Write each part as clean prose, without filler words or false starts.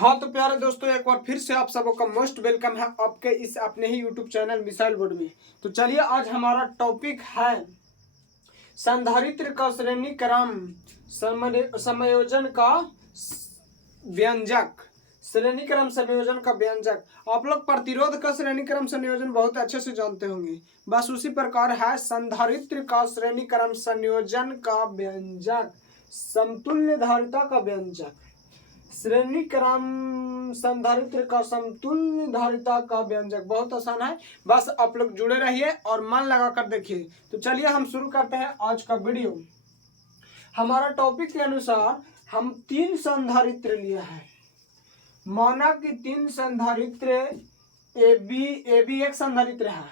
हाँ तो प्यारे दोस्तों, एक बार फिर से आप सबों का मोस्ट वेलकम है आपके इस अपने ही यूट्यूब चैनल मिसाइल बोर्ड में। तो चलिए, आज हमारा टॉपिक है संधारित्र का श्रेणी क्रम समायोजन का व्यंजक। श्रेणी क्रम संयोजन का व्यंजक। आप लोग प्रतिरोध का श्रेणी क्रम संयोजन बहुत अच्छे से जानते होंगे। बस उसी प्रकार है संधारित्र का श्रेणी क्रम संयोजन का व्यंजक, समतुल्य धारिता का व्यंजक। श्रेणी क्रम संधारित्र का समतुल्य धारिता का व्यंजक बहुत आसान है। बस आप लोग जुड़े रहिए और मन लगा कर देखिए। तो चलिए हम शुरू करते हैं आज का वीडियो। हमारा टॉपिक के अनुसार हम 3 संधारित्र लिए हैं। माना कि 3 संधारित्र ए बी एक संधारित्र है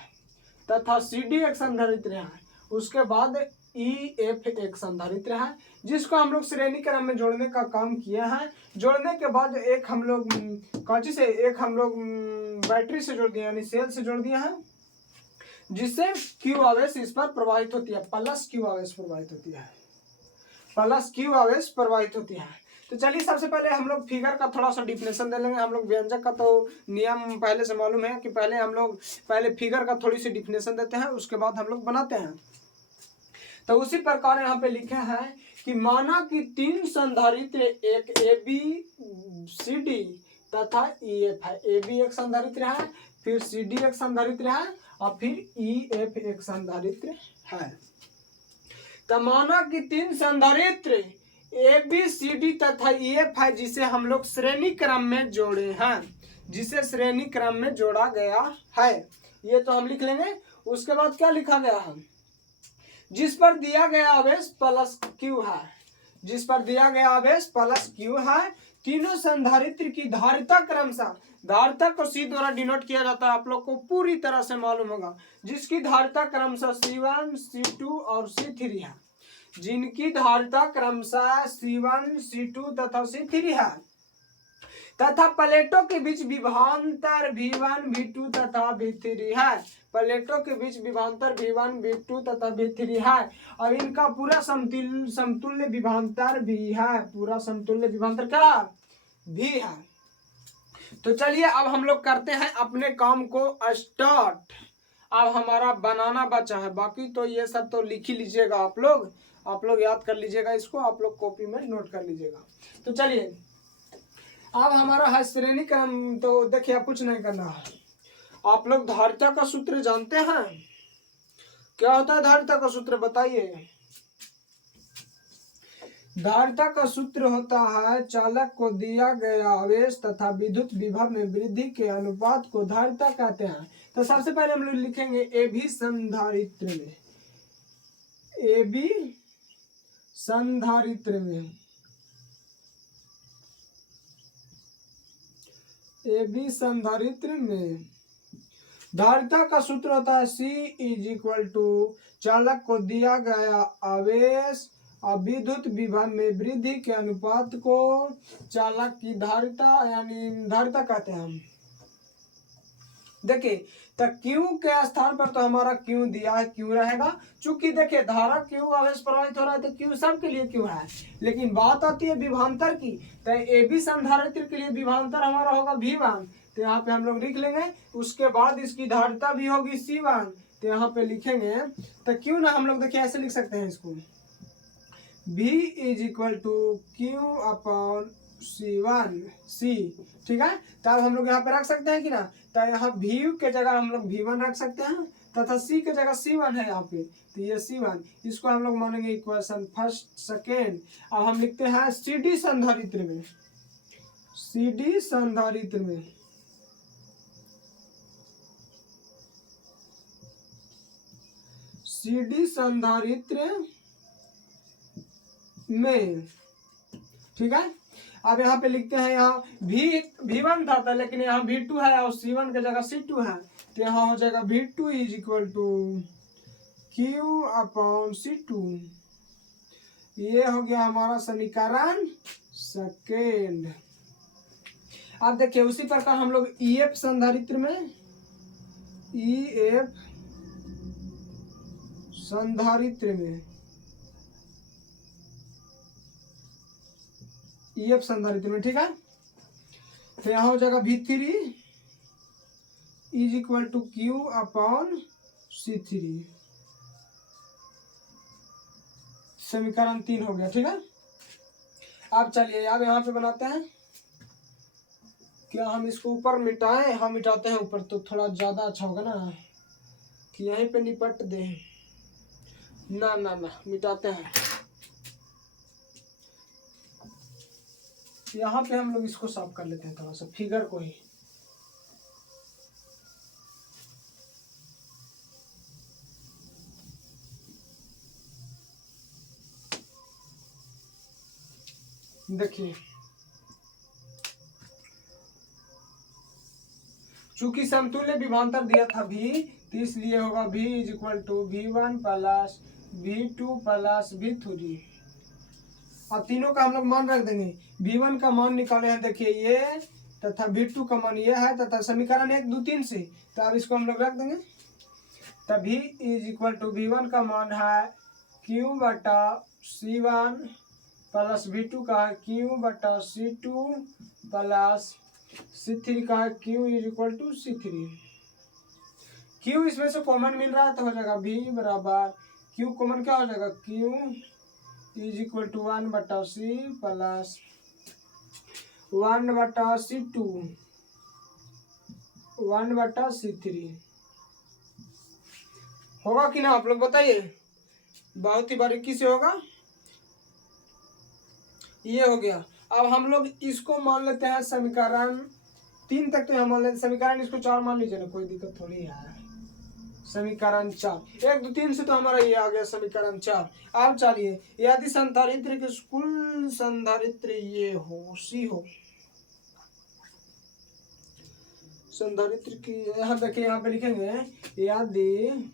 तथा सी डी एक संधारित्र है। उसके बाद ई एफ एक संधारित्र है, जिसको हम लोग श्रेणी क्रम में जोड़ने का काम किया है। जोड़ने के बाद एक हम लोग कांची से, एक हम लोग बैटरी से जोड़ दिया, यानी सेल से जोड़ दिया है, जिससे क्यू आवेश इस पर प्रवाहित होती है। प्लस क्यू आवेश प्रवाहित होती है, प्लस क्यू आवेश प्रवाहित होती है। तो चलिए, सबसे पहले हम लोग फिगर का थोड़ा सा डिफिनेशन दे लेंगे। हम लोग व्यंजक का तो नियम पहले से मालूम है कि पहले हम लोग फिगर का थोड़ी सी डिफिनेशन देते हैं, उसके बाद हम लोग बनाते हैं। तो उसी प्रकार यहाँ पे लिखे हैं कि माना कि 3 संधारित्र, एक ए बी सी डी तथा ई एफ है। ए बी एक संधारित्र है, फिर सी डी एक संधारित्र है और फिर ई एफ एक संधारित्र है। तो माना कि 3 संधारित्र ए बी सी डी तथा ई एफ है, जिसे हम लोग श्रेणी क्रम में जोड़े हैं, जिसे श्रेणी क्रम में जोड़ा गया है। ये तो हम लिख लेंगे। उसके बाद क्या लिखा गया है? जिस पर दिया गया आवेश प्लस क्यू है, जिस पर दिया गया आवेश प्लस क्यू है। तीनों संधारित्र की धारिता क्रमशः, धारिता को सी द्वारा डिनोट किया जाता है, आप लोग को पूरी तरह से मालूम होगा, जिसकी धारिता क्रमशः C1 C2 और C3 है। जिनकी धारिता क्रमशः C1 C2 तथा C3 है, तथा प्लेटों के बीच विभवांतर V1 V2 तथा V3 है। प्लेटों के बीच विभवांतर V1 V2 तथा V3 है और इनका पूरा समतुल्य विभवांतर भी है। पूरा समतुल्य विभवांतर क्या भी है। तो चलिए, अब हम लोग करते हैं अपने काम को स्टार्ट। अब हमारा बनाना बचा है, बाकी तो ये सब तो लिख ही लीजिएगा आप लोग याद कर लीजिएगा, इसको आप लोग कॉपी में नोट कर लीजिएगा। तो चलिए, अब हमारा है श्रेणी क्रम। तो देखिए, अब कुछ नहीं करना है। आप लोग धारिता का सूत्र जानते हैं? क्या होता है धारिता का सूत्र, बताइए। धारिता का सूत्र होता है चालक को दिया गया आवेश तथा विद्युत विभव में वृद्धि के अनुपात को धारिता कहते हैं। तो सबसे पहले हम लोग लिखेंगे ए बी संधारित्र में, ए बी संधारित्र में, ए बी संधारित्र में धारिता का सूत्र होता है C = चालक को दिया गया आवेश और विद्युत विभव में वृद्धि के अनुपात को चालक की धारिता यानी धारिता कहते हैं हम। देखिए, तो Q के स्थान पर तो हमारा Q दिया है, Q रहेगा। चूंकि देखिए, धारा Q आवेश प्रवाहित हो रहा है तो Q सबके लिए Q है। लेकिन बात आती है विभवांतर की, तो ए बी संधारित्र के लिए विभवांतर हमारा होगा V1। तो यहाँ पे हम लोग लिख लेंगे। उसके बाद इसकी धारिता भी होगी C1, तो यहाँ पे लिखेंगे। तो Q ना हम लोग देखिए ऐसे लिख सकते हैं इसको, V = Q/C1 C। ठीक है, तब हम लोग यहाँ पे रख सकते हैं कि ना। तो यहाँ V के जगह हम लोग V1 रख सकते हैं तथा C के जगह C1 है यहाँ पे, तो ये C1, इसको हम लोग मानेंगे इक्वेशन फर्स्ट सेकेंड। अब हम लिखते हैं CD संधारित्र में, CD संधारित्र में, CD संधारित्र में। ठीक है, अब यहाँ पे लिखते हैं, यहाँ V1 था लेकिन यहाँ V2 है और C1 के जगह C2 है, तो यहाँ हो जाएगा V2 = Q/C2। ये हो गया हमारा समीकरण सेकेंड। अब देखिए, उसी प्रकार हम लोग EF संधारित्र में, EF संधारित्र में, EF संधारित्र में, ठीक है। तो यहाँ हो जाएगा V3 is equal to Q upon C3। समीकरण 3 हो गया। ठीक है, अब चलिए अब यहाँ पे बनाते हैं। क्या हम इसको ऊपर मिटाएं? हम मिटाते हैं ऊपर, तो थोड़ा ज़्यादा अच्छा होगा ना, कि यहीं पे निपट दे। ना ना ना, मिटाते हैं। यहाँ पे हम लोग इसको साफ कर लेते हैं, थोड़ा सा फिगर को ही। देखिए, चूंकि समतुल्य विभवांतर दिया था V, तो इसलिए होगा V is equal to V1 plus V2 plus V3। अब तीनों का हम लोग मान रख देंगे। V1 का मान निकाले हैं, देखिए ये, तथा V2 का मान ये है, तथा समीकरण 1 2 3 से, तो अब इसको हम लोग रख देंगे। तब V is equal to V1 का मान है Q बटा C1 प्लस V2 का है Q बटा C2 प्लस C3 का है Q is equal to C3। Q इसमें से कॉमन मिल रहा है, तो हो जाएगा V बराबर Q कॉमन क्या हो जाएगा, Q इज इक्वल टू 1 बटा C प्लस 1 बटा C2 1 बटा C3। होगा कि ना, आप लोग बताइए। बहुत ही बारीकी से होगा। ये हो गया। अब हम लोग इसको मान लेते हैं समीकरण 3 तक, तो हम मान लेते हैं समीकरण, इसको 4 मान लीजिए ना, कोई दिक्कत थोड़ी है। समीकरण 4 1 2 3 से तो हमारा ये आ गया समीकरण 4। अब चलिए, यदि संधारित्र के कुल संधारित्र ये हो C हो, संधारित्र की यहाँ देखिए, यहाँ पे लिखेंगे यदि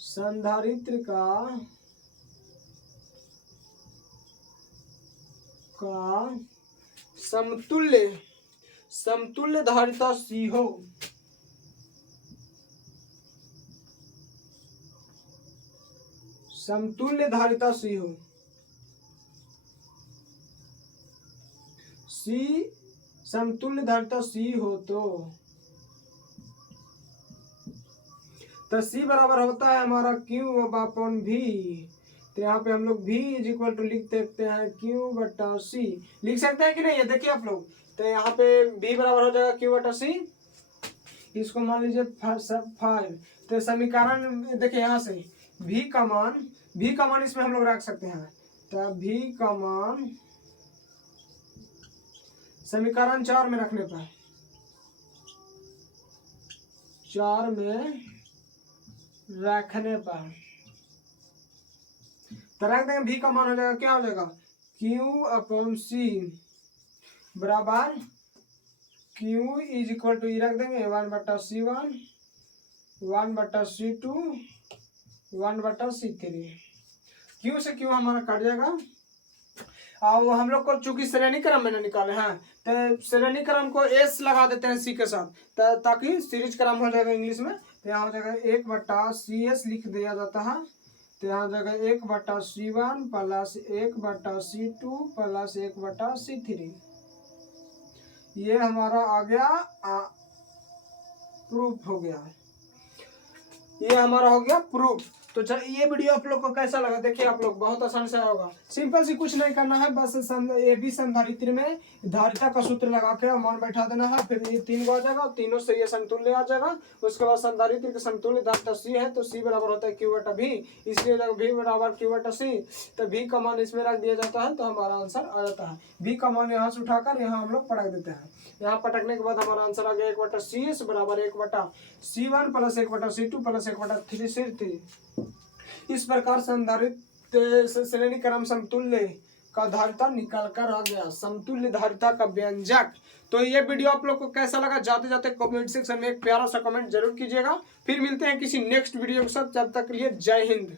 संधारित्र का समतुल्य धारिता C हो, समतुल्य धारिता C हो, C समतुल्य धारिता C हो, तो C बराबर होता है हमारा Q अपॉन V। तो यहाँ पे हम लोग V इज इक्वल टू लिख सकते हैं Q बटा C। लिख सकते हैं कि नहीं, ये देखिए आप लोग। तो यहाँ पे V बराबर हो जाएगा Q बटा C। इसको मान लीजिए 5। तो समीकरण देखिए, यहाँ से V का मान इसमें हम लोग रख सकते हैं। तो V का मान समीकरण 4 में रखने पर, 4 में रखने पर तो रख देंगे। V का मान हो जाएगा, क्या हो जाएगा, Q अपॉन C बराबर Q इज इक्वल टू रख देंगे 1 बटा C1 1 बटा C2 1 बटा C3। Q से Q हमारा कट जाएगा। और हम लोग को चूंकि श्रेणी क्रम में निकाले हैं, तो श्रेणी क्रम को S लगा देते हैं C के साथ, ताकि सीरीज क्रम हो जाएगा इंग्लिश में। तो यहाँ हो जाएगा 1 बटा CS लिख दिया जाता है। तो यहाँ हो जाएगा 1 बटा C1 प्लस 1 बटा C2 प्लस 1 बटा C3। ये हमारा आ गया प्रूफ हो गया। ये हमारा हो गया प्रूफ। तो ये वीडियो आप लोग को कैसा लगा, देखिए आप लोग, बहुत आसान से होगा। सिंपल सी कुछ नहीं करना है, बस ए बी संधारित्र में धारिता का सूत्र लगा के मान बैठा देना है। फिर ये 3 को आ जाएगा, तीनों से ये समतुल्य आ जाएगा। उसके बाद संधारित्र के समतुल्य धारिता C है, तो C बराबर होता है Q बटा V, इसलिए V बराबर Q बटा C। तो V का मान इसमें रख दिया जाता है, तो हमारा आंसर आ जाता है। V का मान यहाँ से उठाकर यहाँ हम लोग पटक देते हैं। यहाँ पटकने के बाद हमारा आंसर आ गया 1 बटा CS बराबर 1 बटा C1 प्लस 1 बटा C2 प्लस 1 बटा 3 इस प्रकार संधारित्र श्रेणी क्रम समतुल्य का धारिता निकाल कर आ गया, समतुल्य धारिता का व्यंजक। तो ये वीडियो आप लोग को कैसा लगा, जाते जाते कमेंट सेक्शन में एक प्यारा सा कमेंट जरूर कीजिएगा। फिर मिलते हैं किसी नेक्स्ट वीडियो के साथ, जब तक के लिए जय हिंद।